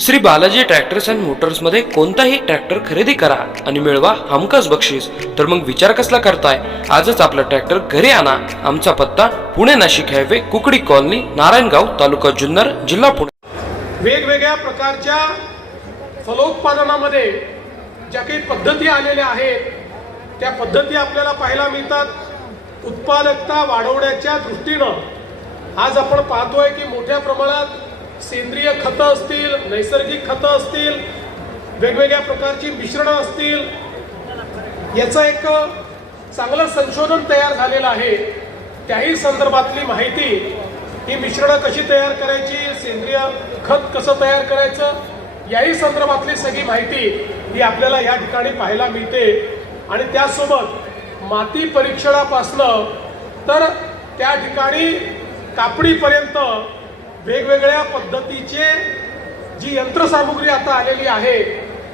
Shri Balaji tractors and मोटर्समध्ये कोणताही tractor खरेदी करा आणि मिळवा हमखास बक्षीस. तर मग विचार कसला करताय? आजच आपला ट्रॅक्टर घरी आणा. आमचा पत्ता पुणे नाशिक हायवे कुकडी कॉलनी नारायणगाव तालुका जुन्नर जिल्हा पुणे. वेगवेगळ्या प्रकारच्या फलोत्पादनामध्ये ज्या काही पद्धती आलेल्या आहेत त्या पद्धती आपल्याला पाहायला मिळतात. उत्पादकता वाढवण्याच्या दृष्टीनं आज आपण पाहतोय की मोठ्या प्रमाणात सेंद्रिय खतं असतील नैसर्गिक खतं असतील वेगवेगळ्या प्रकारची मिश्रणं असतील याचं एक चांगलं संशोधन तयार झालेलं आहे. त्याही संदर्भातली माहिती ही मिश्रणं कशी तयार करायची सेंद्रिय खत कसं तयार करायचं याही संदर्भातली सगळी माहिती ही आपल्याला या ठिकाणी पाहायला मिळते. आणि त्यासोबत माती परीक्षणापासनं तर त्या ठिकाणी कापणीपर्यंत वेगवेगळ्या पद्धतीचे जी यंत्रसामुग्री आता आलेली आहे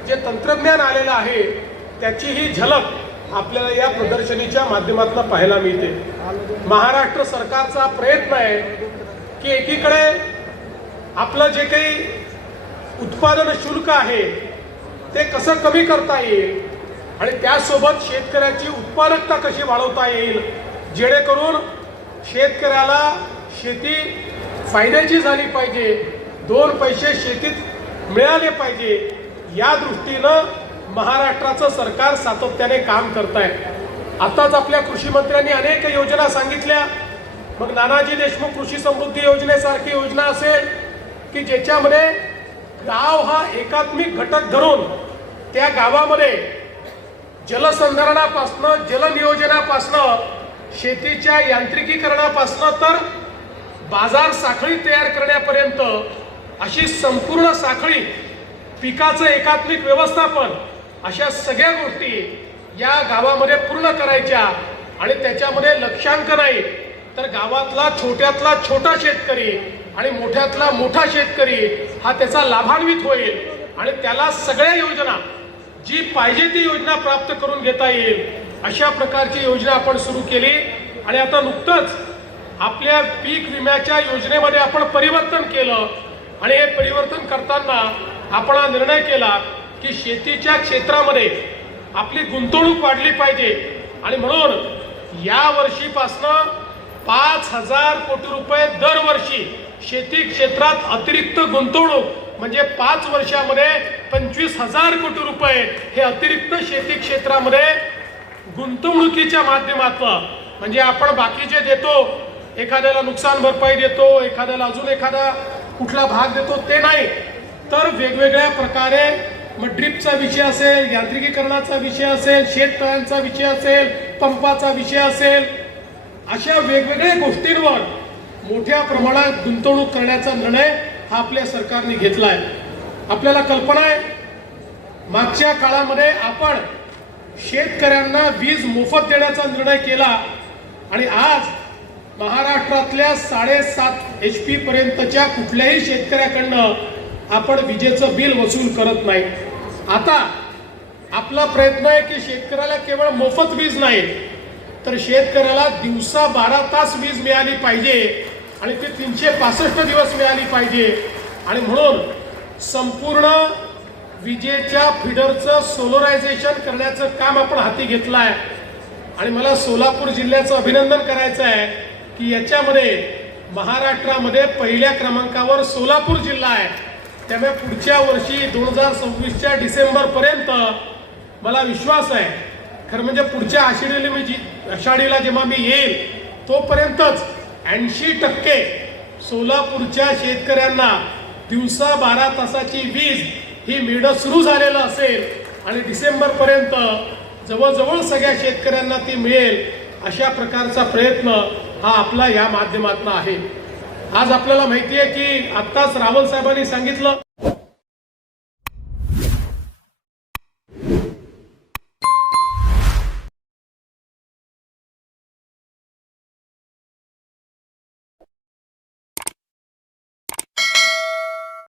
जे तंत्रज्ञान आलेलं आहे त्याची ही झलक आपल्याला या प्रदर्शनीच्या माध्यमातून पाहायला मिळते. महाराष्ट्र सरकारचा प्रयत्न आहे की एकीकडे आपलं जे काही उत्पादन शुल्क आहे ते कसं कमी करता येईल आणि त्यासोबत शेतकऱ्याची उत्पादकता कशी वाढवता येईल जेणेकरून शेतकऱ्याला शेती फायद्याची झाली पाहिजे दोन पैसे शेतीत मिळाले पाहिजे या दृष्टीनं महाराष्ट्राचं सरकार सातत्याने काम करत आहे आताच आपल्या कृषी मंत्र्यांनी अनेक योजना सांगितल्या. मग नानाजी देशमुख कृषी समृद्धी योजनेसारखी योजना असेल की ज्याच्यामध्ये गाव हा एकात्मिक घटक धरून त्या गावामध्ये जलसंधारणापासनं जलनियोजनापासनं शेतीच्या यांत्रिकीकरणापासनं तर बाजार साखळी तयार करण्यापर्यंत अशी संपूर्ण साखळी पिकाचं एकात्मिक व्यवस्थापन अशा सगळ्या गोष्टी या गावामध्ये पूर्ण करायच्या आणि त्याच्यामध्ये लक्षांक नाही तर गावातला छोट्यातला छोटा शेतकरी आणि मोठ्यातला मोठा शेतकरी हा त्याचा लाभान्वित होईल आणि त्याला सगळ्या योजना जी पाहिजे ती योजना प्राप्त करून घेता येईल अशा प्रकारची योजना आपण सुरू केली. आणि आता नुकतंच आपल्या पीक विम्याच्या योजनेमध्ये आपण परिवर्तन केलं आणि हे परिवर्तन करताना आपण हा निर्णय केला की शेतीच्या क्षेत्रामध्ये आपली गुंतवणूक वाढली पाहिजे. आणि म्हणून या वर्षीपासनं पाच हजार कोटी रुपये दरवर्षी शेती क्षेत्रात अतिरिक्त गुंतवणूक म्हणजे पाच वर्षामध्ये पंचवीस हजार कोटी रुपये हे अतिरिक्त शेती क्षेत्रामध्ये गुंतवणुकीच्या माध्यमातून म्हणजे आपण बाकीचे देतो एखाद्याला नुकसान भरपाई देतो एखाद्याला अजून एखादा कुठला भाग देतो ते नाही. तर वेगवेगळ्या प्रकारे मग ड्रिपचा विषय असेल यांत्रिकीकरणाचा विषय असेल शेततळ्यांचा विषय असेल पंपाचा विषय असेल अशा वेगवेगळ्या गोष्टींवर मोठ्या प्रमाणात गुंतवणूक करण्याचा निर्णय हा आपल्या सरकारने घेतला आहे आपल्याला कल्पना आहे मागच्या काळामध्ये आपण शेतकऱ्यांना वीज मोफत देण्याचा निर्णय केला आणि आज महाराष्ट्रातल्या साडेसात एच पी पर्यंतच्या कुठल्याही शेतकऱ्याकडनं आपण विजेचं बिल वसूल करत नाही. आता आपला प्रयत्न आहे की शेतकऱ्याला केवळ मोफत वीज नाही तर शेतकऱ्याला दिवसा बारा तास वीज मिळाली पाहिजे आणि ती तीनशे पासष्ट दिवस मिळाली पाहिजे. आणि म्हणून संपूर्ण विजेच्या फिडरचं सोलरायझेशन करण्याचं काम आपण हाती घेतलं आहे आणि मला सोलापूर जिल्ह्याचं अभिनंदन करायचं आहे की याच्यामध्ये महाराष्ट्रामध्ये पहिल्या क्रमांकावर सोलापूर जिल्हा आहे. त्यामुळे पुढच्या वर्षी दोन हजार सव्वीसच्या डिसेंबरपर्यंत मला विश्वास आहे. खरं म्हणजे पुढच्या आषाढीला मी जी आषाढीला जेव्हा मी येईल तोपर्यंतच ऐंशी टक्के सोलापूरच्या शेतकऱ्यांना दिवसा बारा तासाची वीज ही मिळणं सुरू झालेलं असेल आणि डिसेंबरपर्यंत जवळजवळ सगळ्या शेतकऱ्यांना ती मिळेल. अशा प्रकारचा प्रयत्न हा आपला या माध्यमातून आहे. आज आपल्याला माहिती आहे की आत्ताच रावल साहेबांनी सांगितलं